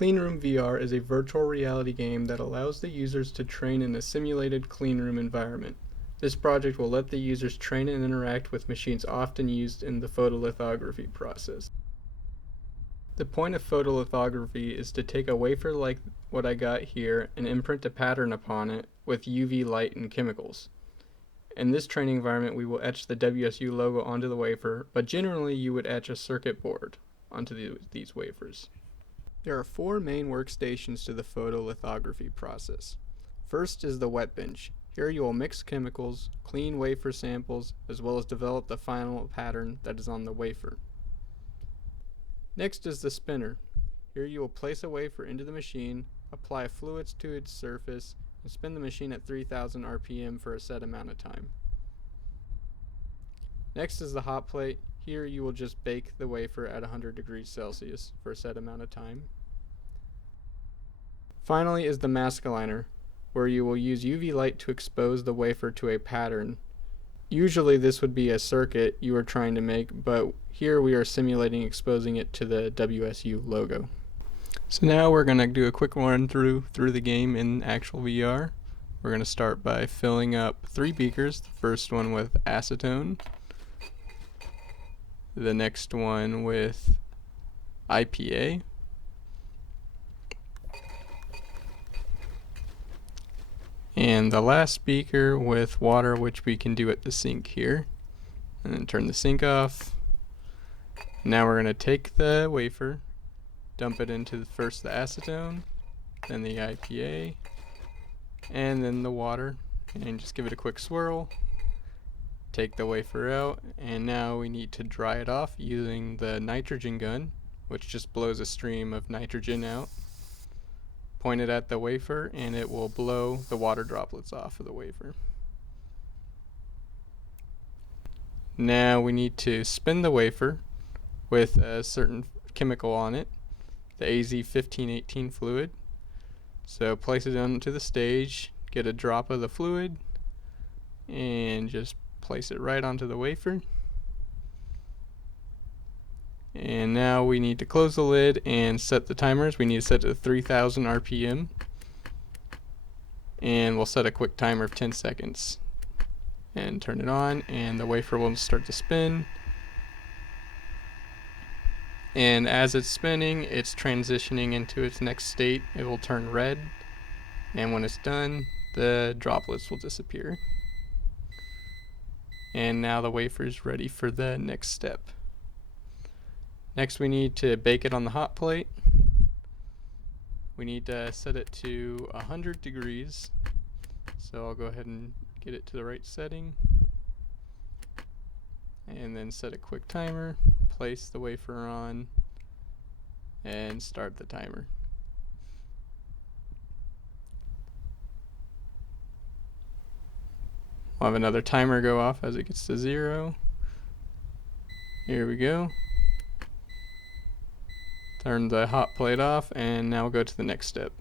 Cleanroom VR is a virtual reality game that allows the users to train in a simulated cleanroom environment. This project will let the users train and interact with machines often used in the photolithography process. The point of photolithography is to take a wafer like what I got here and imprint a pattern upon it with UV light and chemicals. In this training environment, we will etch the WSU logo onto the wafer, but generally you would etch a circuit board onto these wafers. There are 4 main workstations to the photolithography process. First is the wet bench. Here you will mix chemicals, clean wafer samples, as well as develop the final pattern that is on the wafer. Next is the spinner. Here you will place a wafer into the machine, apply fluids to its surface, and spin the machine at 3000 RPM for a set amount of time. Next is the hot plate. Here you will just bake the wafer at 100 degrees Celsius for a set amount of time. Finally is the mask aligner, where you will use UV light to expose the wafer to a pattern. Usually this would be a circuit you are trying to make, but here we are simulating exposing it to the WSU logo. So now we're going to do a quick run through the game in actual VR. We're going to start by filling up 3 beakers, the first one with acetone, the next one with IPA, and the last beaker with water, which we can do at the sink here. And then turn the sink off. Now we're going to take the wafer, dump it into first the acetone, then the IPA, and then the water, and just give it a quick swirl. Take the wafer out, and now we need to dry it off using the nitrogen gun, which just blows a stream of nitrogen out. Point it at the wafer, and it will blow the water droplets off of the wafer. Now we need to spin the wafer with a certain chemical on it, the AZ1518 fluid. So place it onto the stage, get a drop of the fluid, and just place it right onto the wafer. And now we need to close the lid and set the timers. We need to set it to 3000 RPM. And we'll set a quick timer of 10 seconds. And turn it on, and the wafer will start to spin. And as it's spinning, it's transitioning into its next state. It will turn red. And when it's done, the droplets will disappear. And now the wafer is ready for the next step. Next we need to bake it on the hot plate. We need to set it to 100 degrees. So I'll go ahead and get it to the right setting. And then set a quick timer, place the wafer on, and start the timer. We'll have another timer go off as it gets to 0. Here we go. Turn the hot plate off, and now we'll go to the next step.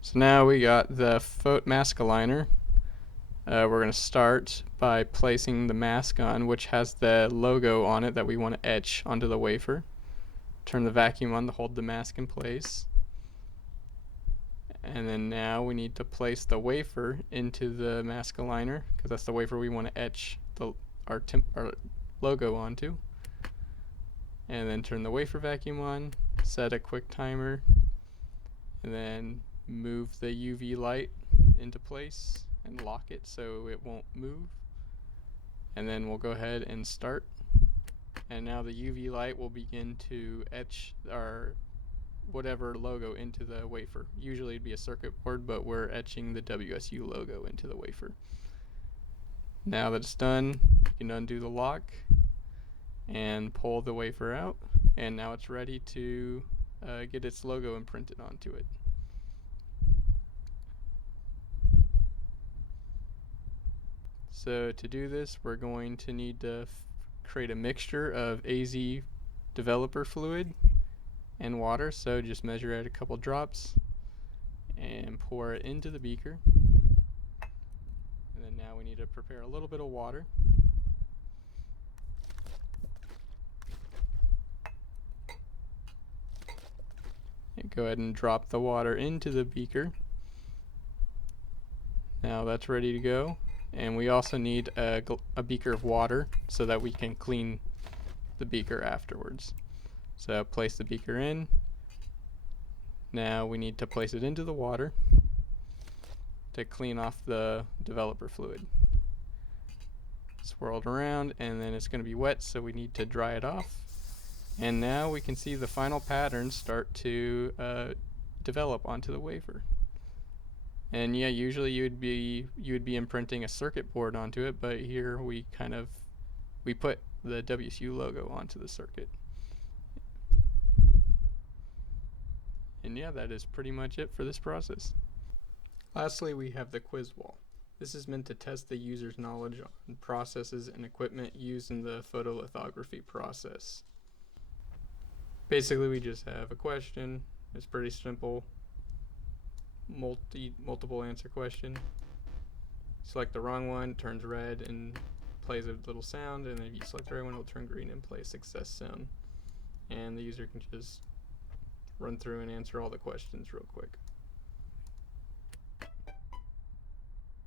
So now we got the mask aligner. We're going to start by placing the mask on, which has the logo on it that we want to etch onto the wafer. Turn the vacuum on to hold the mask in place. And then now we need to place the wafer into the mask aligner, because that's the wafer we want to etch our logo onto. And then turn the wafer vacuum on, set a quick timer, and then move the UV light into place and lock it so it won't move. And then we'll go ahead and start. And now the UV light will begin to etch our whatever logo into the wafer. Usually it'd be a circuit board, but we're etching the WSU logo into the wafer. Now that it's done, you can undo the lock and pull the wafer out, and now it's ready to get its logo imprinted onto it. So to do this, we're going to need to create a mixture of AZ developer fluid and water, so just measure out a couple drops and pour it into the beaker. And then now we need to prepare a little bit of water. And go ahead and drop the water into the beaker. Now that's ready to go. And we also need a beaker of water so that we can clean the beaker afterwards. So place the beaker in. Now we need to place it into the water to clean off the developer fluid. Swirl it around, and then it's going to be wet, so we need to dry it off. And now we can see the final patterns start to develop onto the wafer. And yeah, usually you would be imprinting a circuit board onto it, but here we put the WSU logo onto the circuit. And yeah, that is pretty much it for this process. Lastly, we have the quiz wall. This is meant to test the user's knowledge on processes and equipment used in the photolithography process. Basically, we just have a question. It's pretty simple. Multiple answer question. Select the wrong one, turns red and plays a little sound, and then if you select the right one, it'll turn green and play a success sound. And the user can just run through and answer all the questions real quick.